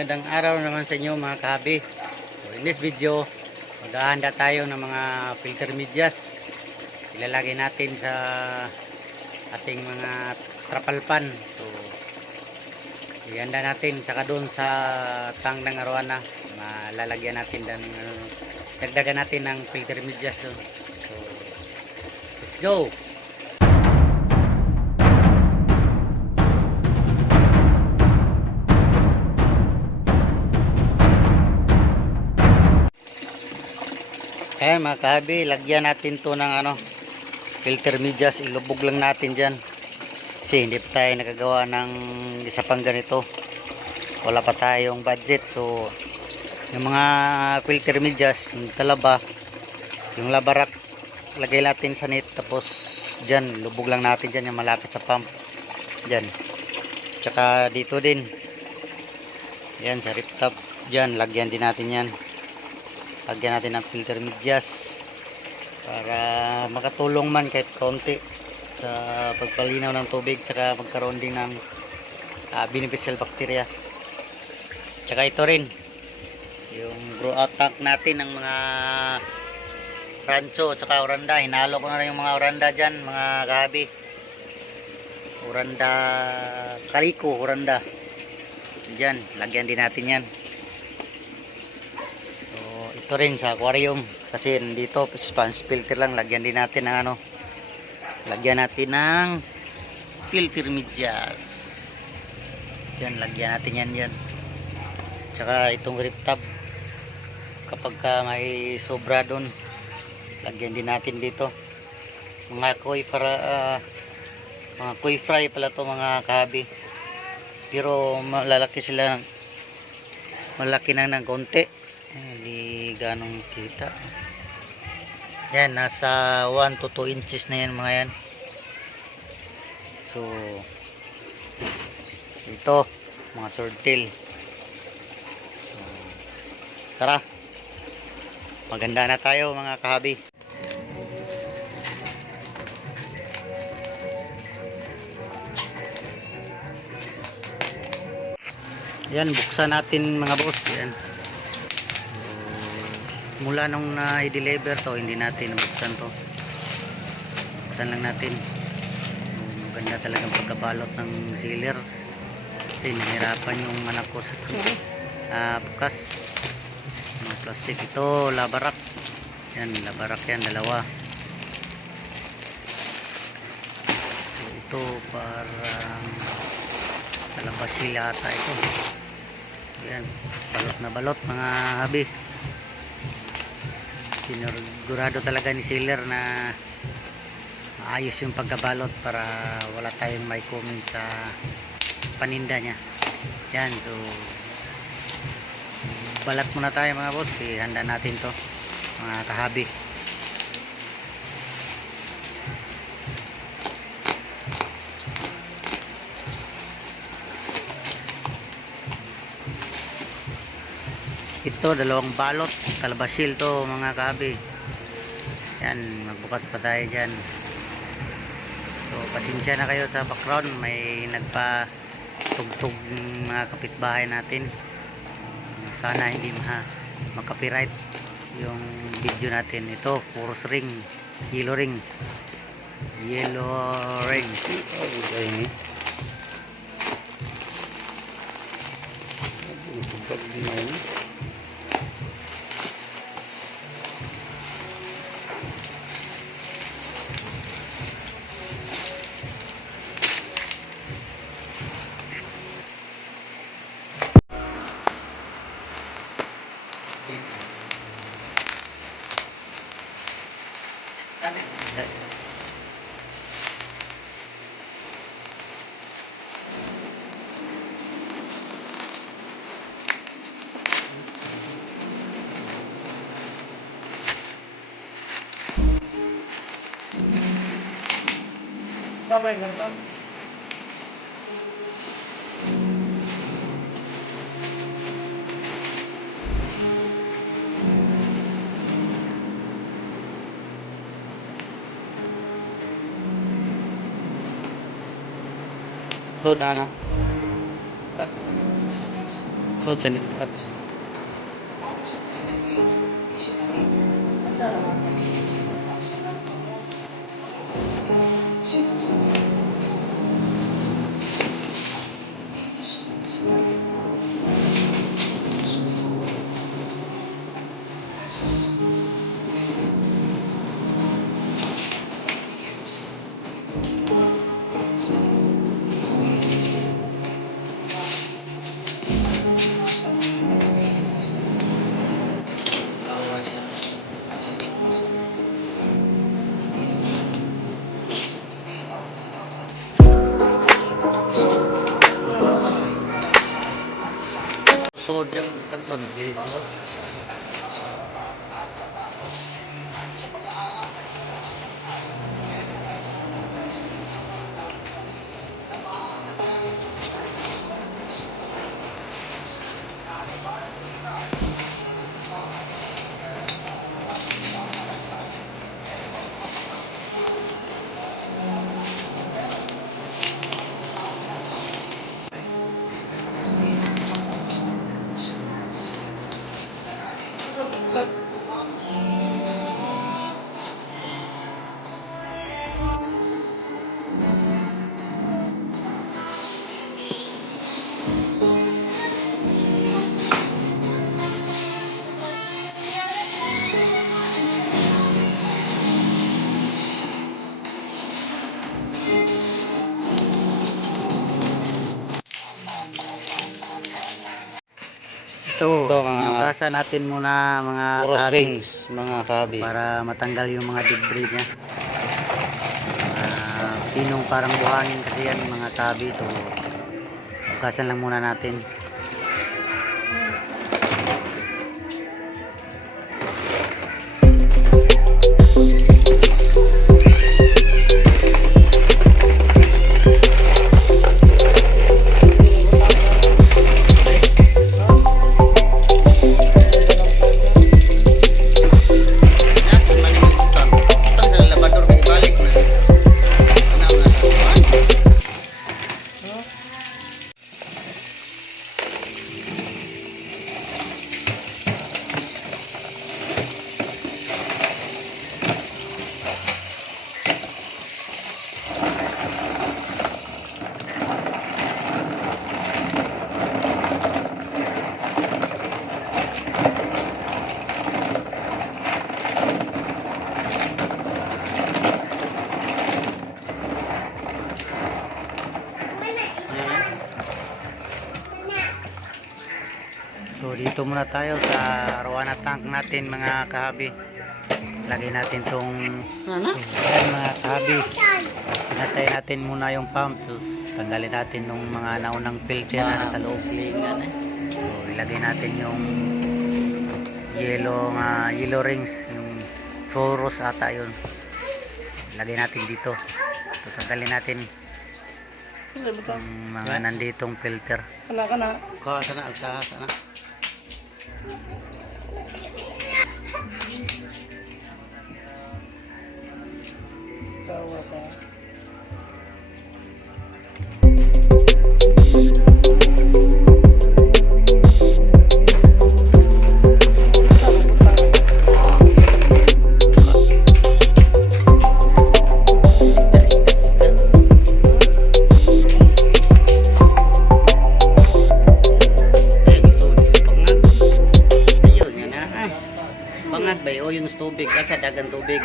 Magandang araw naman sa inyo mga kahabi. So, in this video, maghahanda tayo ng mga filter medias. Ilalagay natin sa ating mga trapalpan. So ihanda natin saka doon sa tang ng arwana. Malalagyan natin ng ano, dagdagan natin ng filter medias doon. So let's go. Ayan mga kahabi, lagyan natin to ng ano, filter medias, ilubog lang natin dyan. Kasi hindi pa tayo nakagawa ng isa pang ganito. Wala pa tayong budget. So, yung mga filter medias, yung talaba, yung labarak, lagay natin sa net. Tapos, dyan, lubog lang natin dyan yung malapit sa pump. Dyan. Tsaka dito din. Yan, sa rip top. Dyan, lagyan din natin yan lagyan natin ng filter medyas para makatulong man kahit konti sa pagpalinaw ng tubig tsaka magkaroon din ng ah, beneficial bacteria. Tsaka ito rin yung grow out tank natin ng mga rancho tsaka oranda. Hinalo ko na rin yung mga oranda dyan mga kahabi oranda kaliko oranda. Dyan lagyan din natin yan ito rin sa aquarium kasi dito sponge filter lang lagyan din natin ng ano lagyan natin ng filter medyas. Dyan lagyan natin yan dyan tsaka itong rip tab kapag ka may sobra doon lagyan din natin dito. Mga koi para ah, mga koi fry pala to mga kahabi. Pero malalaki sila ng malaki na ng konti. Hindi ganong kita. Yan nasa 1 to 2 inches na yan mga yan. So ito mga swordtail. Tara. Maganda na tayo mga kahabi. Yan buksan natin mga boss. Yan mula nung na-deliver to hindi natin nabuksan to. Buksan lang natin. Maganda talagang pagkabalot ng sealer. Kasi nahirapan yung anak ko sa uh, bukas. Mga plastic ito labarak. Yan labarak yan dalawa. So, ito parang kalabasil ata ito. Yan balot na balot mga habi sinurado talaga ni sealer na ayos yung pagkabalot para wala tayong may comment sa paninda niya. Yan so balat muna tayo mga boss. Ihanda natin to mga kahabi ito dalawang balot kalabasil to mga kabi. Yan magbukas pa tayo dyan. So pasensya na kayo sa background may nagpa tugtog mga kapitbahay natin. Sana hindi ma makapiright yung video natin. Ito force ring yellow ring. Yellow ring. Okay. Babay ganito. Load na na. So, sanit at sodium natin muna mga springs, mga kabi. para matanggal yung mga debris niya. Ah, pinong parang buhangin kasi yan mga kabi. Ito, bukasan lang muna natin. Dito muna tayo sa arwana tank natin mga kahabi. Lagay natin tong Ano? Ayan mga kahabi. Pinatay natin muna yung pump. So, tanggalin natin yung mga naunang filter na nasa loob. So ilagay natin yung yellow nga yellow rings yung chorus ata yun. Ilagay natin dito. So tanggalin natin ito? yung mga nanditong filter. Kana, kana. Kuha sana, alsaha sana. Yan na. Ah. Pangat ba o yung tubig kasi dagan tubig.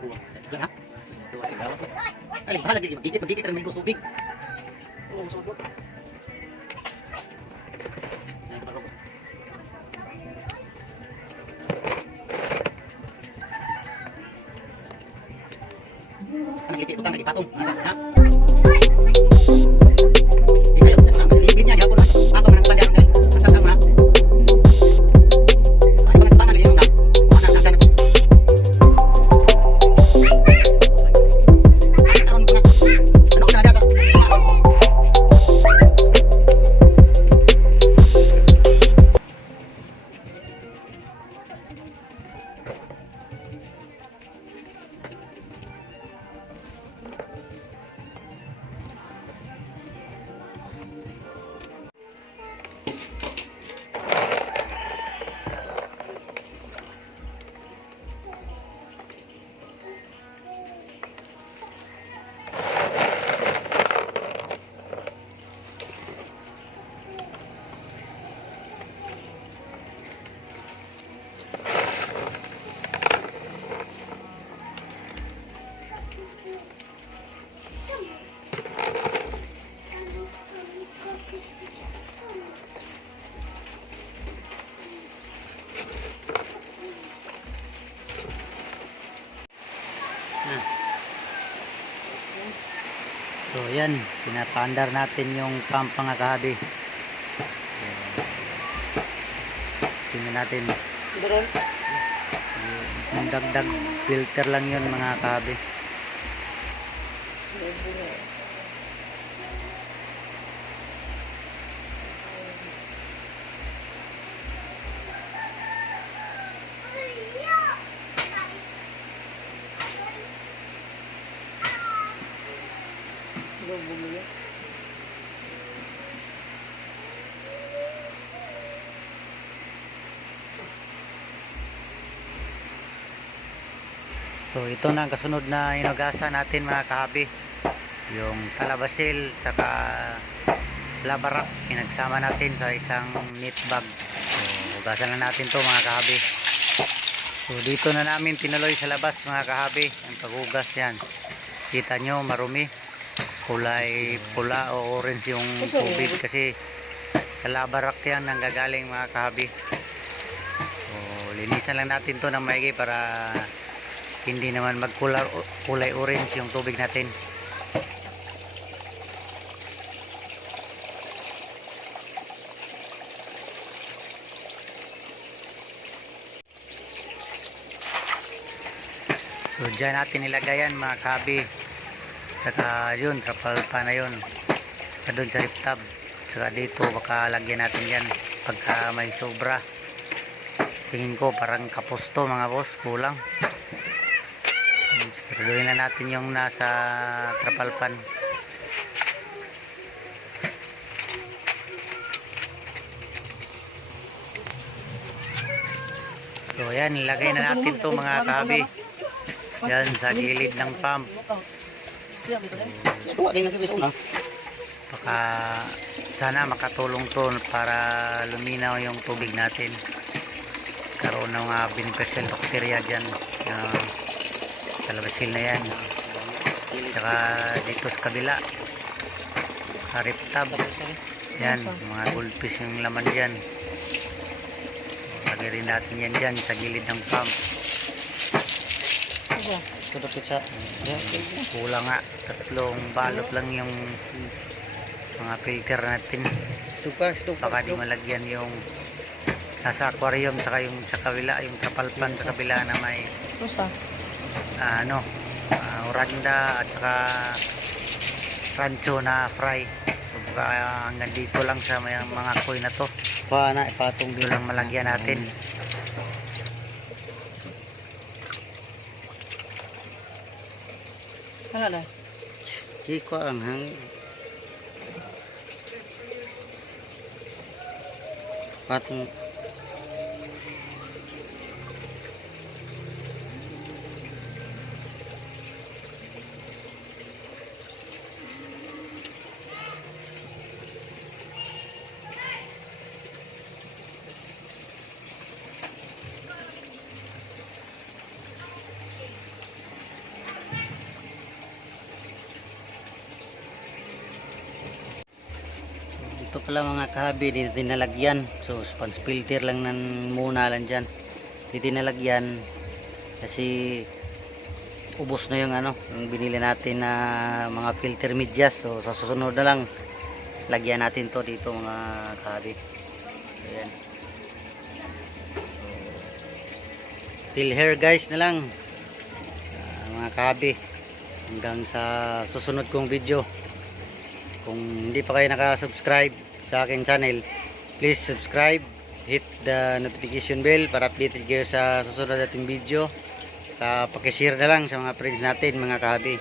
Wala na. Duwa ay gawas. Ay, bahala gigit magigit magigit ang may gusto tubig. Ang sudok. Ay, So yan, pinapandar natin yung pump mga kahabi. Tingnan natin. Yung dagdag filter lang yun mga kahabi. Ano bumili? So ito na ang kasunod na inugasan natin mga kahabi. Yung kalabasil saka labarak pinagsama natin sa isang knit bag. So hugasan na natin to mga kahabi. So dito na namin tinuloy sa labas mga kahabi. Ang paghugas yan. Kita nyo marumi. Kulay pula o orange yung tubig kasi sa labarak yan ang gagaling mga kahabi. So linisan lang natin to ng maigi para hindi naman magkulay kulay orange yung tubig natin. So dyan natin ilagay yan mga kabi saka yun trapal pa na yun saka dun sa riptab saka dito baka lagyan natin yan pagka may sobra tingin ko parang kapusto mga boss kulang Siguraduhin na natin yung nasa trapalpan. So ayan, ilagay na natin to mga kabi. Yan sa gilid ng pump. Duwa din kibis una. Baka sana makatulong to para luminaw yung tubig natin. Karoon ng mga beneficial bacteria dyan. Uh, kalabasil na yan. Tsaka dito sa kabila. Sa riptab. Yan, mga goldfish yung laman dyan. Lagay rin natin yan dyan sa gilid ng pump. Tudot sa. Kulang nga. Tatlong balot lang yung mga filter natin. Stupa, stupa. Baka di malagyan yung nasa aquarium saka yung sa kabila, yung kapalpan sa kabila na may Usa. ah, ano, ah, oranda at saka rancho na fry. So, baka hanggang dito lang sa may, mga koy na to. Pa na ipatong Dito lang malagyan natin. Ano na? Iko ang hang. Patong ito pala mga kahabi, di dinalagyan. So, sponge filter lang nan muna lang dyan. Di dinalagyan kasi ubos na yung ano, yung binili natin na mga filter medyas. So, sa susunod na lang, lagyan natin to dito mga kahabi. Ayan. Till here guys na lang. Ah, mga kahabi. Hanggang sa susunod kong video. Kung hindi pa kayo nakasubscribe sa aking channel, please subscribe, hit the notification bell para updated kayo sa susunod nating video. Saka pakishare na lang sa mga friends natin, mga kahabi.